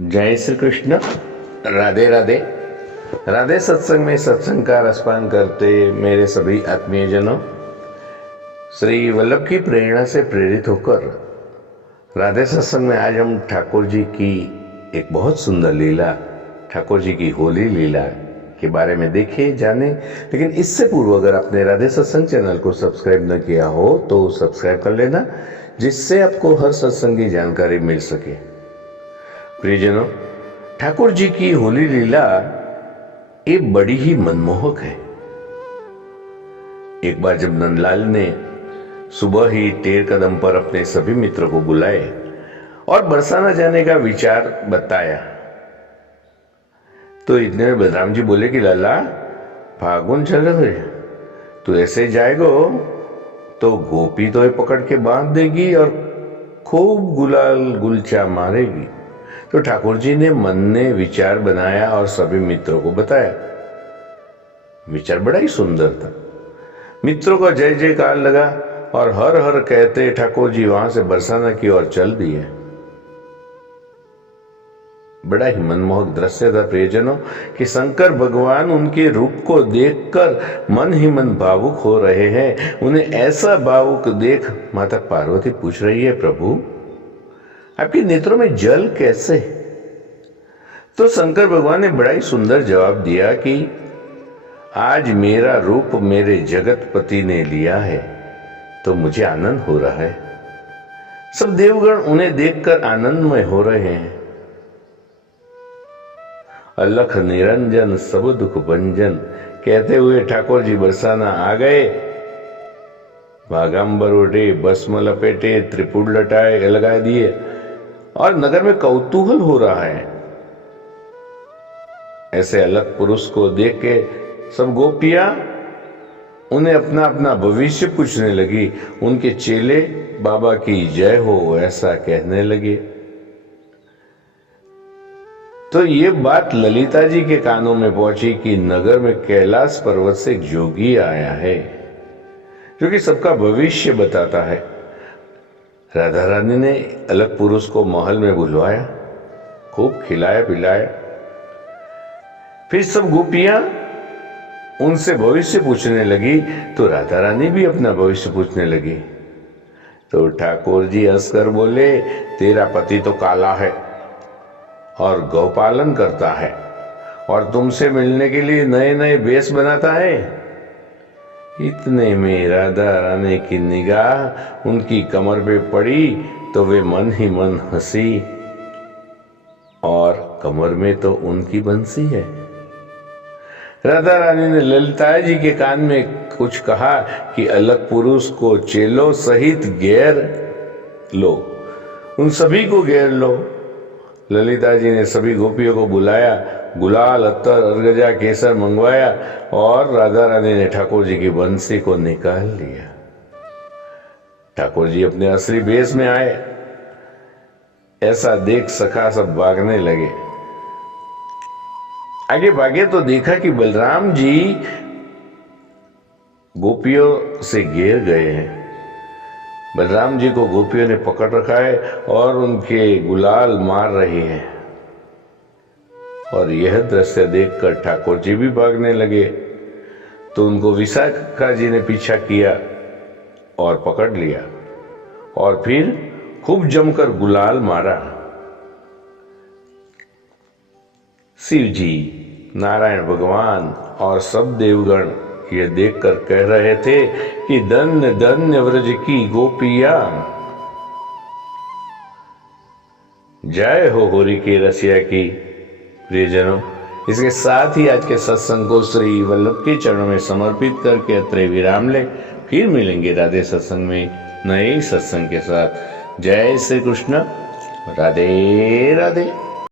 जय श्री कृष्ण। राधे राधे। राधे सत्संग में सत्संग का रसपान करते मेरे सभी आत्मीय जनों, श्री वल्लभ की प्रेरणा से प्रेरित होकर राधे सत्संग में आज हम ठाकुर जी की एक बहुत सुंदर लीला, ठाकुर जी की होली लीला के बारे में देखें जाने। लेकिन इससे पूर्व अगर आपने राधे सत्संग चैनल को सब्सक्राइब न किया हो तो सब्सक्राइब कर लेना, जिससे आपको हर सत्संग की जानकारी मिल सके। प्रियजनों, ठाकुर जी की होली लीला एक बड़ी ही मनमोहक है। एक बार जब नंदलाल ने सुबह ही टेर कदम पर अपने सभी मित्रों को बुलाए और बरसाना जाने का विचार बताया, तो इतने में बलराम जी बोले कि लाला, फागुन चल रहे, तो ऐसे जाएगो तो गोपी तो पकड़ के बांध देगी और खूब गुलाल गुलचा मारेगी। तो ठाकुर जी ने मन में विचार बनाया और सभी मित्रों को बताया। विचार बड़ा ही सुंदर था। मित्रों का जय जयकार लगा और हर हर कहते ठाकुर जी वहां से बरसाना की ओर चल दिए। बड़ा ही मनमोहक दृश्य था प्रियजनों कि शंकर भगवान उनके रूप को देखकर मन ही मन भावुक हो रहे हैं। उन्हें ऐसा भावुक देख माता पार्वती पूछ रही है, प्रभु आपके नेत्रों में जल कैसे? तो शंकर भगवान ने बड़ा ही सुंदर जवाब दिया कि आज मेरा रूप मेरे जगतपति ने लिया है तो मुझे आनंद हो रहा है। सब देवगण उन्हें देखकर आनंदमय हो रहे हैं। अलख निरंजन सब दुख भंजन कहते हुए ठाकुर जी बरसाना आ गए। भागांबर उठे, भस्म लपेटे, त्रिपुर लटाए लगा दिए और नगर में कौतूहल हो रहा है। ऐसे अलग पुरुष को देख के सब गोपियां उन्हें अपना अपना भविष्य पूछने लगी। उनके चेले बाबा की जय हो ऐसा कहने लगे। तो ये बात ललिता जी के कानों में पहुंची कि नगर में कैलाश पर्वत से एक जोगी आया है जो कि सबका भविष्य बताता है। राधा रानी ने अलग पुरुष को महल में बुलवाया, खूब खिलाया पिलाया। फिर सब गोपियां उनसे भविष्य पूछने लगी तो राधा रानी भी अपना भविष्य पूछने लगी। तो ठाकुर जी हंसकर बोले, तेरा पति तो काला है और गौपालन करता है और तुमसे मिलने के लिए नए नए वेश बनाता है। इतने में राधा रानी की निगाह उनकी कमर पे पड़ी तो वे मन ही मन हंसी और कमर में तो उनकी बंसी है। राधा रानी ने ललिता जी के कान में कुछ कहा कि अलग पुरुष को चेलो सहित घेर लो, उन सभी को घेर लो। ललिता जी ने सभी गोपियों को बुलाया, गुलाल अत्तर अर्गजा केसर मंगवाया और राधा रानी ने ठाकुर जी की बंसी को निकाल लिया। ठाकुर जी अपने असली वेश में आए। ऐसा देख सखा सब भागने लगे। आगे भागे तो देखा कि बलराम जी गोपियों से घेर गए हैं। बलराम जी को गोपियों ने पकड़ रखा है और उनके गुलाल मार रही हैं। और यह दृश्य देखकर ठाकुर जी भी भागने लगे। तो उनको विशाखा जी ने पीछा किया और पकड़ लिया और फिर खूब जमकर गुलाल मारा। शिव जी, नारायण भगवान और सब देवगण ये देखकर कह रहे थे कि धन्य धन्य व्रज की गोपियां, जय हो होरी के रसिया की। प्रियजनों, इसके साथ ही आज के सत्संग को श्री वल्लभ के चरणों में समर्पित करके अत्रे विराम ले। फिर मिलेंगे राधे सत्संग में नए सत्संग के साथ। जय श्री कृष्ण। राधे राधे।